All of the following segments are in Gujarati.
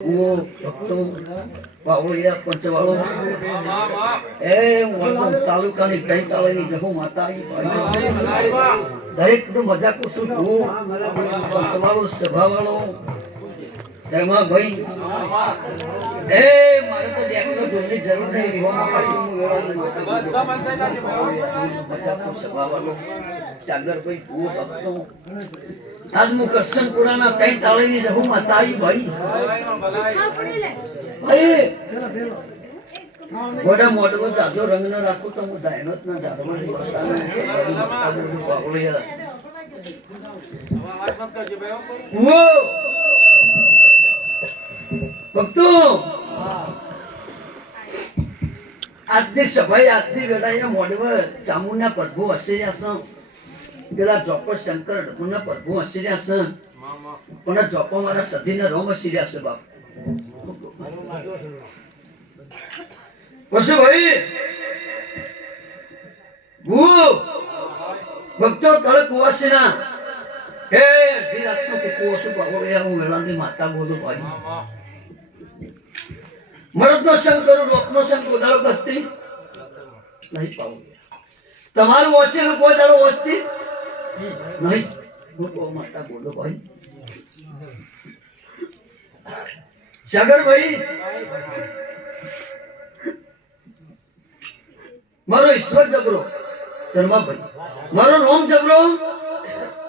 ગુઓ ભક્તો પાવળિયા પંચવાળો એ વડગામ તાલુકાની કઈ તાળીની માતા. દરેક તો મજા કુશું તું પંચવાળો સભાવાળો ધર્માભાઈ એ મારે તો જરૂર નહીં. હું ભૂ ભક્તો. આજ હું કરશનપુરાના કઈ તાળીની જહુ માતા આવી ભાઈ મોઢા મોઢમાં જાજો રંગ ન રાખું તો હું દાયનત ના જાડવાની માતા ને. ઉવ્વો! ભક્તો આજની સભાઈ આજની વેળાએ મોઢમાં ચામુના પ્રભુ હસી રહ્યા છે પેલા ચોપર શંકર ડમુના પ્રભુ હસી રહ્યા છે પણ ચોપો મારા સધીને રોમ હસી રહ્યા છે બાપ. પછી ભૂ, ભક્તો તળ કુવાસીના. હે, અડધી રાતનો કુકુ ઓછું પાવો હું વેળાની માતા બોલું ભાઈ. મારો ઈશ્વર જબરો, ધર્માભાઈ. મારો રોમ જબરો,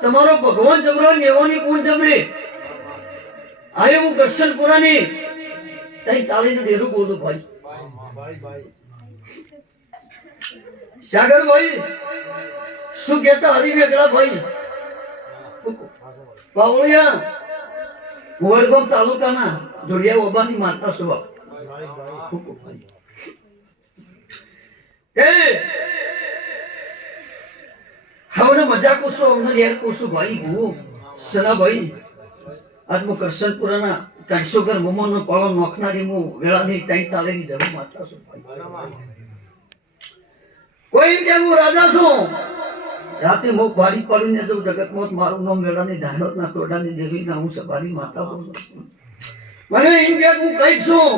તમારો ભગવાન જબરો, નેવોની પૂન જબરી. આયે હું કરશનપુરાની તઈ તાળીનું ઢેરું બોલું ભાઈ. સાગર ભાઈ, શું કહેતા હરી વેગડા ભાઈ? પાવળિયા વડગામ તાલુકાના ધોળિયા ઓબાની માતા સુવા હવે મજા કોસો અમને યાર કોશો ભાઈ ભૂ સના ભાઈ આજ હું કરશનપુરાના ત્રણસો ઘર મમોનો પાળો નોખનારી હું વેળાની કઈ તાળેની જરૂર માતા છું. કોઈ કે, હું રાજા છું. રાતે મુખ ભારી પડીને જવું જગતમાં મારું નામ વેળાની ધાણોત ના ટોડાની દેવી હું સભાની માતા બોલું મને એમ કે, હું કંઈક છું.